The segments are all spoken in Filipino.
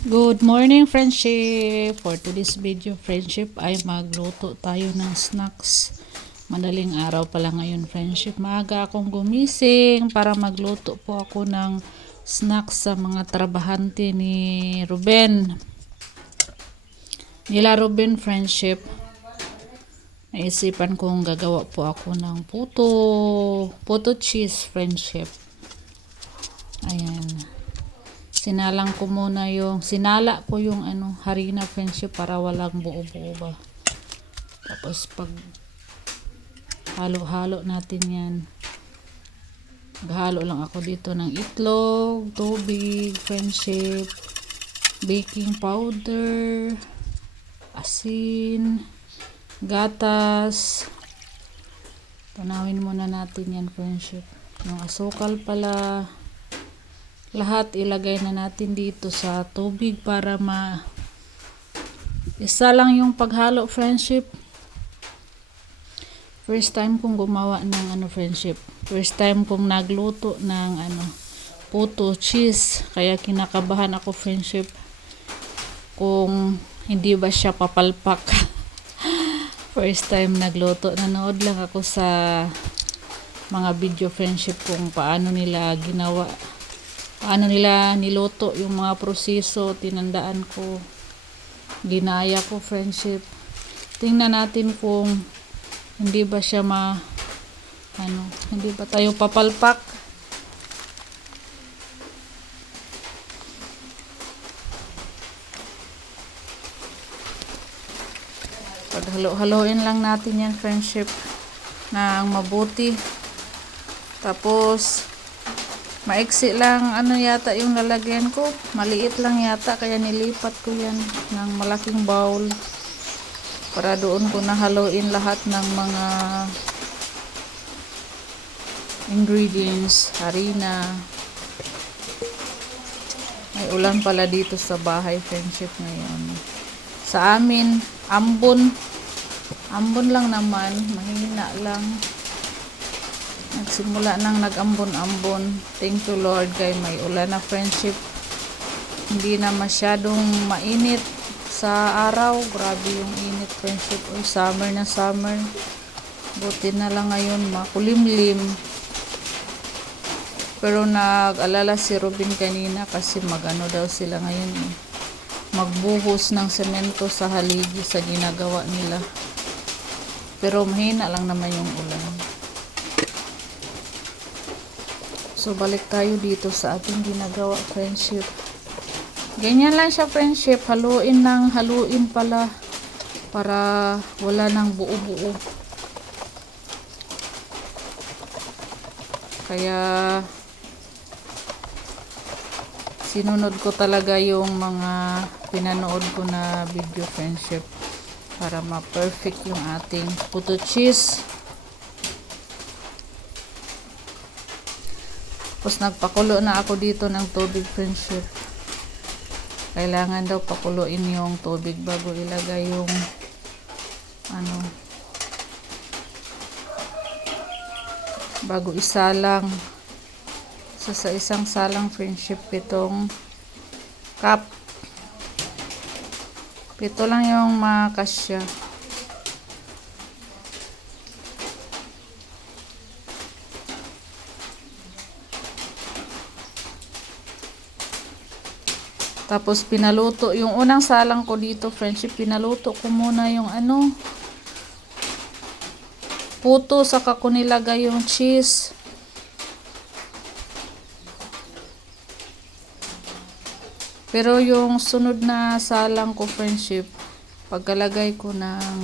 Good morning, friendship! For today's video, friendship, ay magluto tayo ng snacks. Madaling araw pala ngayon, friendship. Maaga akong gumising para magluto po ako ng snacks sa mga trabahante ni Ruben. Nila Ruben, friendship. Naisipan kong gagawa po ako ng puto cheese, friendship. Ayan. Sinala ko yung harina, friendship, para walang buo-buo ba. Tapos pag halo-halo natin yan. Maghalo lang ako dito ng itlog, tubig, friendship, baking powder, asin, gatas. Tanawin muna natin yan, friendship. Yung asukal pala, lahat ilagay na natin dito sa tubig para isa lang yung paghalo, friendship. First time kong gumawa ng friendship. First time kong nagluto ng puto cheese, kaya kinakabahan ako, friendship, kung hindi ba siya papalpak. First time nagluto. Nanood lang ako sa mga video, friendship, kung paano nila niluto yung mga proseso. Tinandaan ko, ginaya ko, friendship. Tingnan natin kung hindi ba siya hindi ba tayo papalpak. Paghalo-haloin lang natin yan, friendship, ng mabuti. Tapos maiksi lang yata yung lalagyan ko. Maliit lang yata, kaya nilipat ko yan ng malaking bowl para doon ko nahaluin lahat ng mga ingredients, harina. May ulan pala dito sa bahay, friendship, ngayon. Sa amin, ambon lang naman, mahina lang. Nagsimula nang nag-ambon-ambon. Thank you, Lord, kay may ulan na, friendship. Hindi na masyadong mainit sa araw. Grabe yung init, friendship. Summer na summer. Buti na lang ngayon makulimlim. Pero nag-alala si Robin kanina kasi magano daw sila ngayon magbuhos ng semento sa haligi sa ginagawa nila. Pero mahina lang naman yung ulan. So balik tayo dito sa ating ginagawa, friendship. Ganyan lang siya, friendship. Haluin pala para wala nang buo-buo. Kaya sinunod ko talaga yung mga pinanood ko na video, friendship, para ma-perfect yung ating puto cheese. Tapos nagpakulo na ako dito ng tubig, friendship. Kailangan daw pakuluin yung tubig bago ilagay yung bago isalang. So sa isang salang, friendship, 7 cup. 7 lang yung makasya. Tapos pinaluto, yung unang salang ko dito, friendship, pinaluto ko muna yung puto, saka ko nilagay yung cheese. Pero yung sunod na salang ko, friendship, pagkalagay ko ng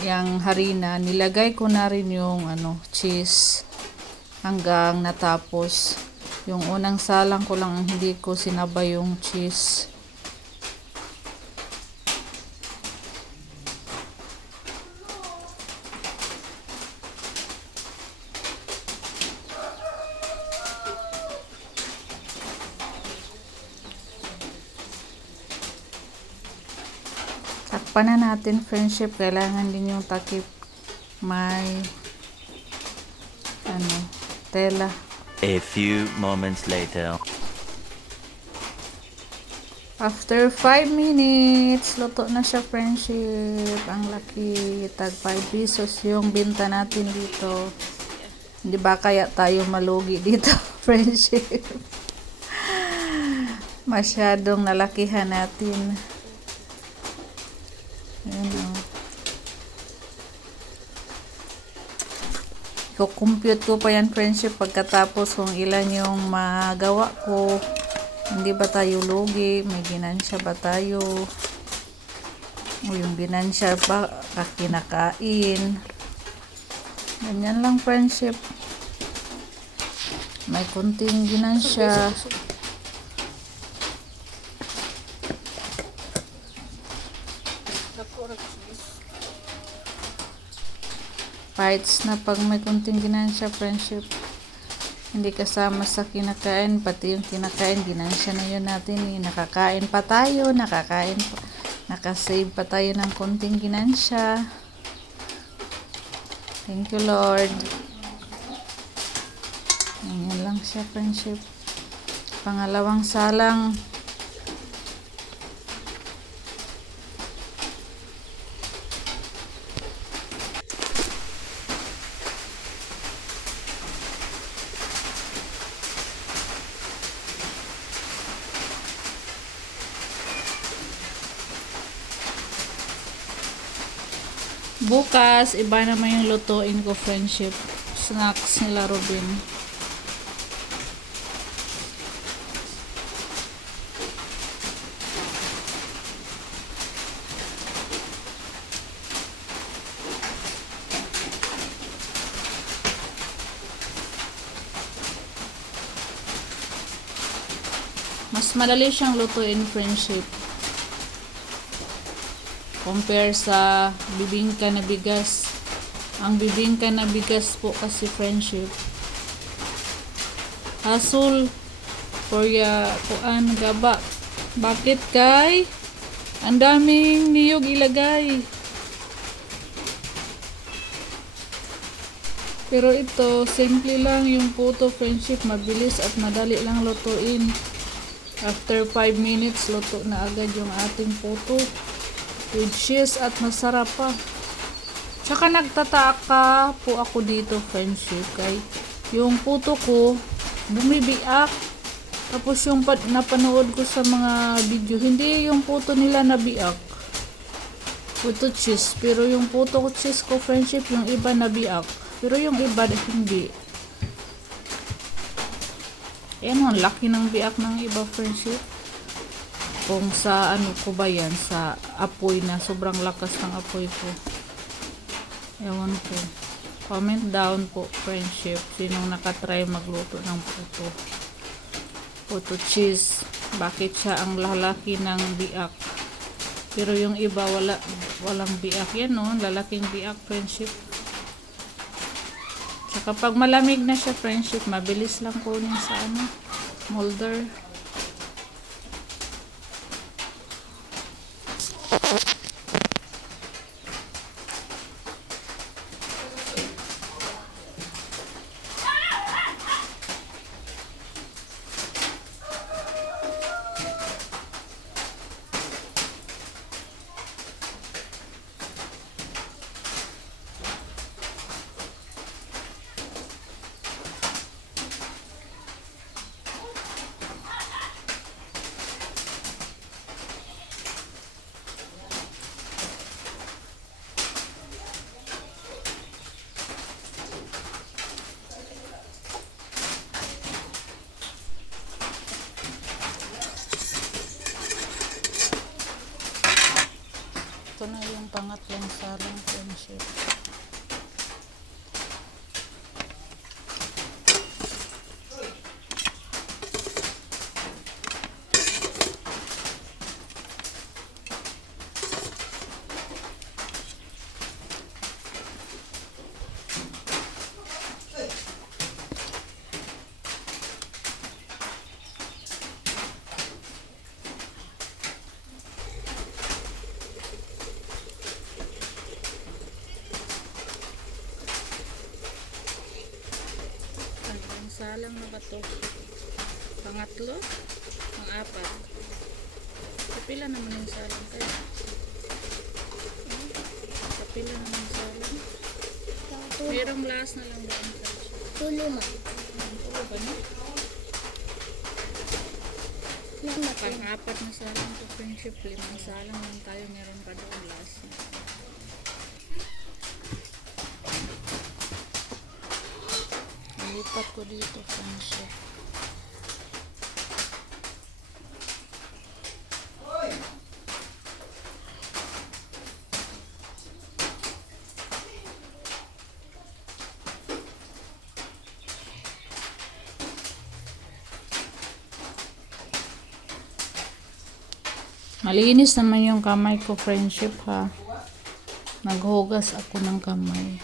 yung harina, nilagay ko na rin yung cheese hanggang natapos. Yung unang salang ko lang hindi ko sinabay yung cheese. Takpan na natin, friendship. Kailangan din yung takip may Tela. A few moments later. After 5 minutes, luto na siya, friendship. Ang laki. Tag 5 pesos yung binta natin dito. Hindi ba kaya tayo malugi dito, friendship? Masyadong nalakihan natin. Ayan o. Compute ko pa yan, friendship, pagkatapos kung ilan yung magawa ko. Hindi ba tayo lugi? May ginansya ba tayo? O yung ginansya ba kinakain? Ganyan lang, friendship. May kunting ginansya. Fights na pag may kunting ginansya, friendship. Hindi kasama sa kinakain, pati yung kinakain, ginansya na yun natin eh. Nakakain pa tayo, nakasave pa tayo ng kunting ginansya. Thank you, Lord. Ganyan lang siya, friendship. Pangalawang salang. Bukas, iba naman yung lutuin ko, friendship. Snacks nila Robin. Mas madali siyang lutuin, friendship. Compare sa bibingka na bigas. Ang bibingka na bigas po kasi, friendship, hasul Korea kuan gaba. Bakit kay? Ang daming niyog ilagay. Pero ito, simple lang yung puto, friendship. Mabilis at madali lang lutuin. After 5 minutes, luto na agad yung ating puto. With cheese at masarap pa. Tsaka nagtataka po ako dito, friendship, kay yung puto ko bumibiak. Tapos yung napanood ko sa mga video, hindi yung puto nila nabiak. Puto cheese. Pero yung puto ko cheese ko, friendship, yung iba nabiak. Pero yung iba hindi. Ayan, ang laki ng biak ng iba, friendship. Kung sa ano ko ba yan, sa apoy na sobrang lakas ng apoy ko. Ewan ko. Comment down po, friendship, sinong nakatry magluto ng puto. Puto cheese. Bakit siya ang lalaki ng biak? Pero yung iba walang biak. Yan no, lalaking biak, friendship. Tsaka pag malamig na siya, friendship, mabilis lang kunin sa ano, molder. salang na ba to? Pangatlo? Pang-apat? Kapila naman yung salang kaya? Kapila naman yung salang? Merong last na lang ba ang friendship? Tulo ma. Tulo ba na? Pang-apat na salang to friendship. 5 salang lang tayo. Meron pa doon last na. Lipat ko dito friendship. Malinis naman yung kamay ko friendship ha. Naghugas ako ng kamay.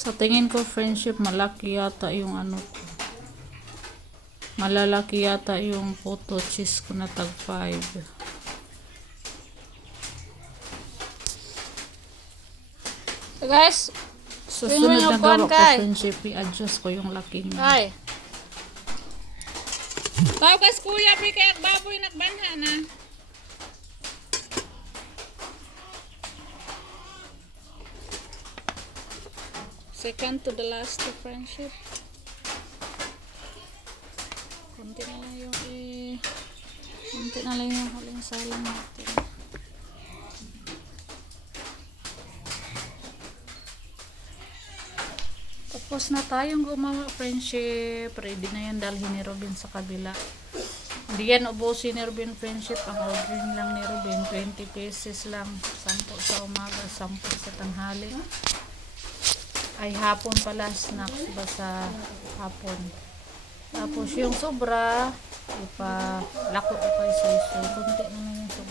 Sa tingin ko friendship, malaki yata yung ano ko. Malalaki yata yung photo cheese ko na tag 5. So guys, Susunod na Yun mo yung gawa ko kay. friendship, i-adjust ko yung laki niya. ay. Tawagas kuya, kaya baboy nagbanha na. Second to the last to friendship. Kunti na lang yung kunti na lang yung huling salang natin. Tapos na tayong gumawa friendship. Ready na yan dalhin ni Robin sa kabila. Hindi yan ubusin ni Robin friendship. Ang ordering lang ni Robin 20 pesos lang. 10 sa umaga, 10 sa tanghali. Ay hapon pala, snacks ba sa hapon. Tapos yung sobra, ipalako ko kay Suso. Kunti na lang yung sobra.